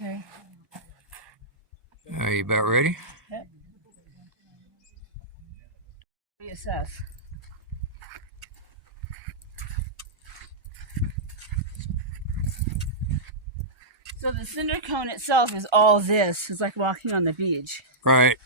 Okay. Are you about ready? Yep. Reassess. So the cinder cone itself is all this. It's like walking on the beach. Right.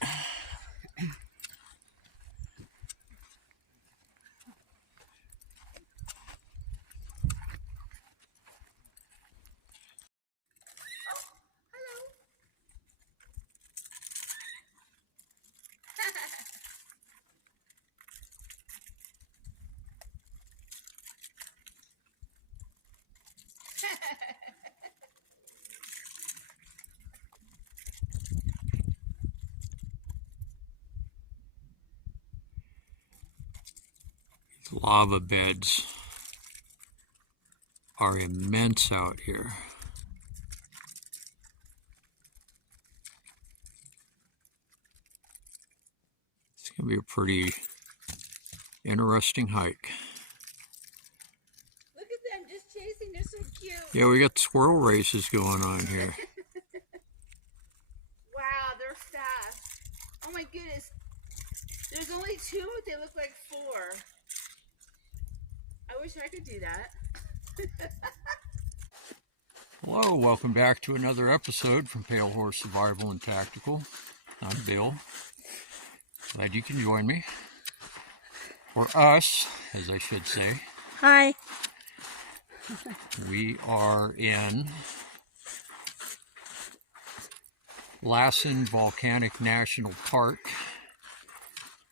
Lava beds are immense out here. It's going to be a pretty interesting hike. Look at them just chasing. They're so cute. Yeah, we got squirrel races going on here. Wow, they're fast. Oh my goodness. There's only 2, but they look like 4. I wish I could do that. Hello, welcome back to another episode from Pale Horse Survival and Tactical. I'm Bill. Glad you can join me. Or us, as I should say. Hi. We are in Lassen Volcanic National Park.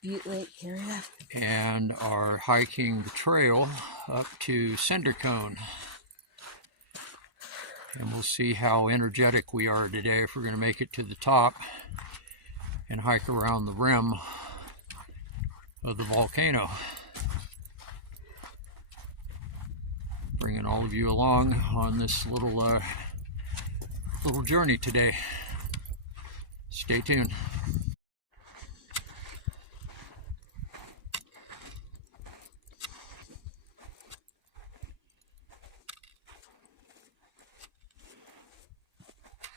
Butte Lake area. And are hiking the trail up to Cinder Cone. And we'll see how energetic we are today if we're going to make it to the top and hike around the rim of the volcano. Bringing all of you along on this little journey today. Stay tuned.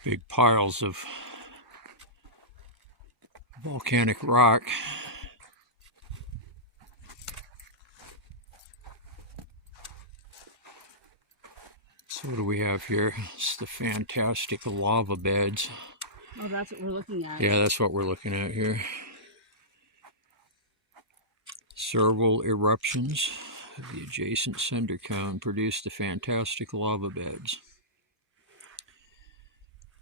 Big piles of volcanic rock. So what do we have here? It's the fantastic lava beds. Oh, that's what we're looking at. Yeah, that's what we're looking at here. Several eruptions of the adjacent cinder cone produced the fantastic lava beds.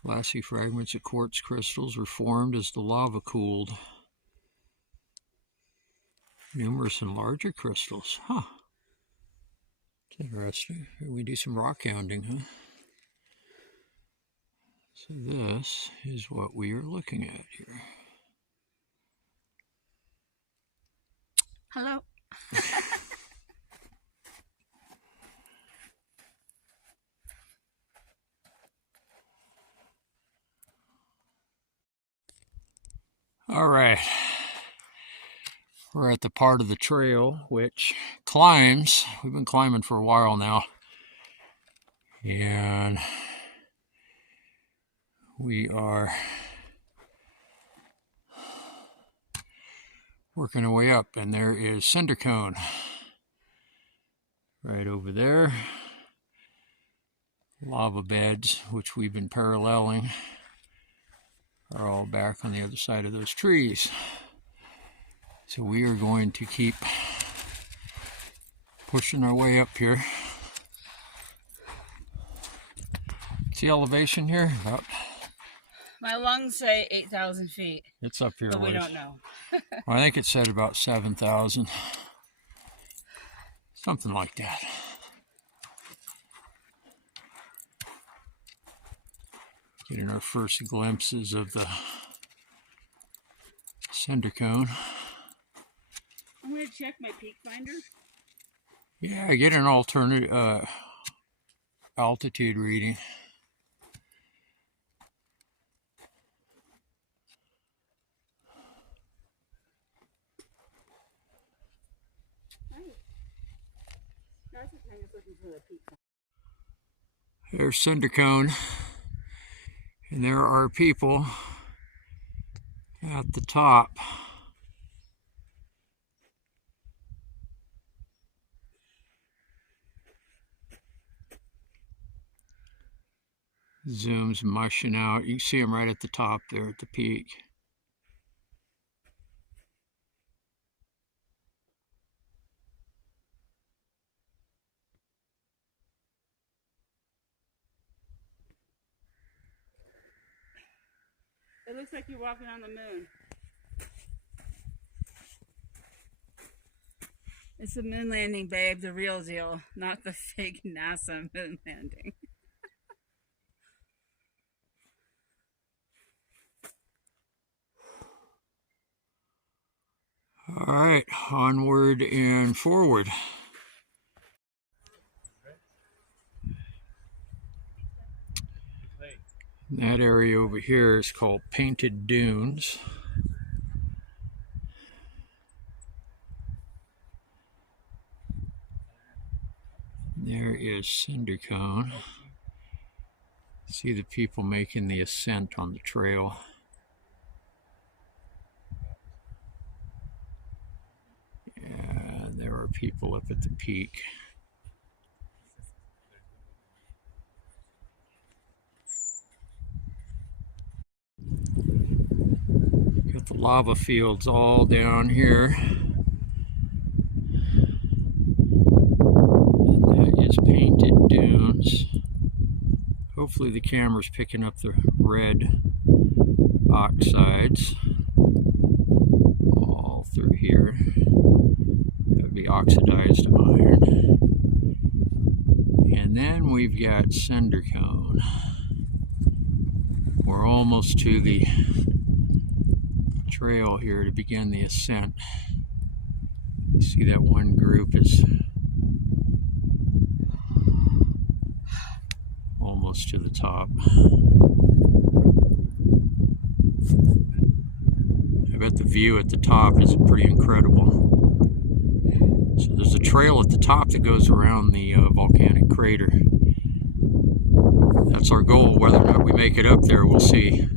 Glassy fragments of quartz crystals were formed as the lava cooled. Numerous and larger crystals. Huh. It's interesting. Here we do some rock hounding, huh? So this is what we are looking at here. Hello. All right. We're at the part of the trail which climbs. We've been climbing for a while now. And we are working our way up, and there is cinder cone right over there. Lava beds, which we've been paralleling, are all back on the other side of those trees. So we are going to keep pushing our way up here. See elevation here? About. My lungs say 8,000 feet. It's up here. But we don't know. Well, I think it said about 7,000. Something like that. Getting our first glimpses of the cinder cone. I'm going to check my peak finder. Yeah, I get an alternate altitude reading. There's cinder cone. And there are people at the top. Zoom's mushing out. You can see them right at the top there at the peak. It looks like you're walking on the moon. It's the moon landing, babe, the real deal, not the fake NASA moon landing. All right, onward and forward. That area over here is called Painted Dunes. There is Cinder Cone. See the people making the ascent on the trail. Yeah, there are people up at the peak. Got the lava fields all down here. And that is Painted Dunes. Hopefully the camera's picking up the red oxides all through here. That would be oxidized iron. And then we've got Cinder Cone. We're almost to the trail here to begin the ascent. You see that one group is almost to the top. I bet the view at the top is pretty incredible. So there's a trail at the top that goes around the volcanic crater. That's our goal. Whether or not we make it up there, we'll see.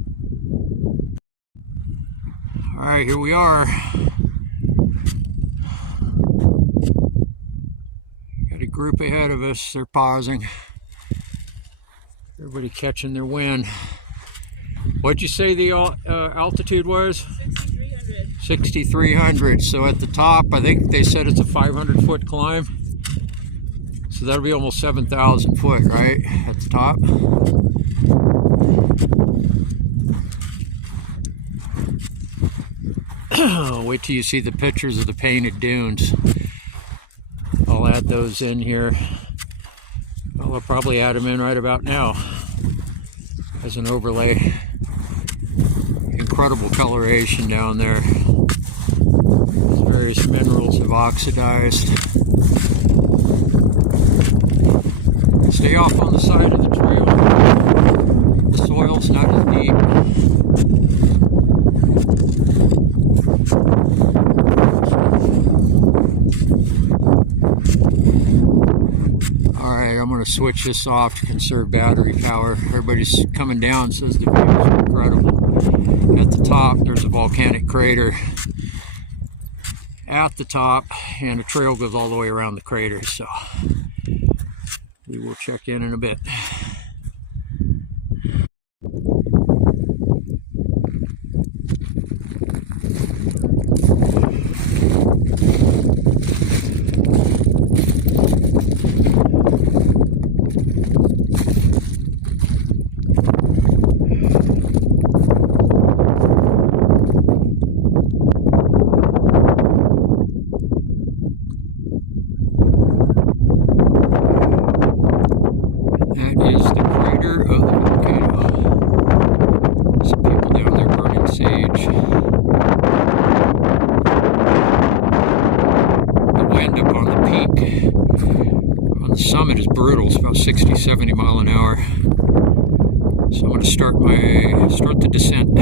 All right, here we are. Got a group ahead of us. They're pausing. Everybody catching their wind. What'd you say the altitude was? 6,300. 6,300. So at the top, I think they said it's a 500-foot climb. So that'll be almost 7,000 foot, right? At the top. Wait till you see the pictures of the Painted Dunes. I'll add those in here. Well, I'll probably add them in right about now as an overlay. Incredible coloration down there. Various minerals have oxidized. Stay off on the side of the trail. The soil's not as deep. Alright, I'm going to switch this off to conserve battery power. Everybody's coming down, says the view is incredible. At the top, there's a volcanic crater at the top, and a trail goes all the way around the crater, so we will check in a bit. That is the crater of the volcano. Some people down there burning sage. The wind up on the peak, on the summit, is brutal. It's about 60, 70 mile an hour. So I'm going to start the descent.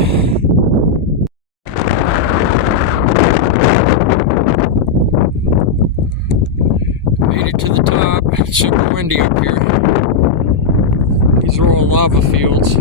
Made it to the top. It's super windy up here. These are all lava fields.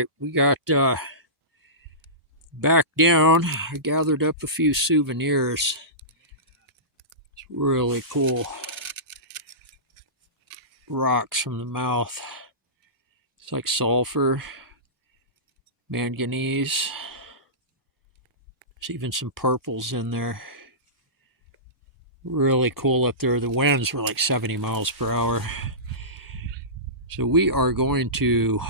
right, we got back down. I gathered up a few souvenirs. It's really cool. Rocks from the mouth. It's like sulfur, manganese. There's even some purples in there. Really cool up there. The winds were like 70 miles per hour. So we are going to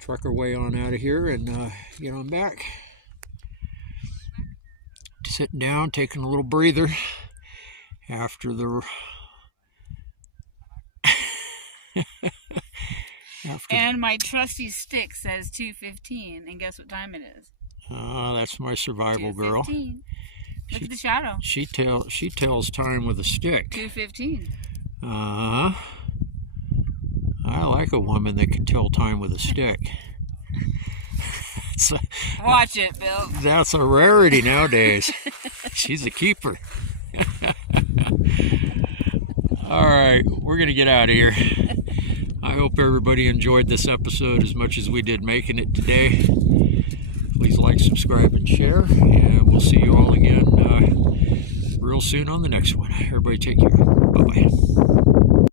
truck our way on out of here and get on back. Sitting down, taking a little breather after the and my trusty stick says 2:15, and guess what time it is? That's my survival girl. Look at the shadow. She tells time with a stick. 2:15. I like a woman that can tell time with a stick. Watch it, Bill. That's a rarity nowadays. She's a keeper. All right, we're going to get out of here. I hope everybody enjoyed this episode as much as we did making it today. Please like, subscribe, and share. And we'll see you all again real soon on the next one. Everybody take care. Bye-bye.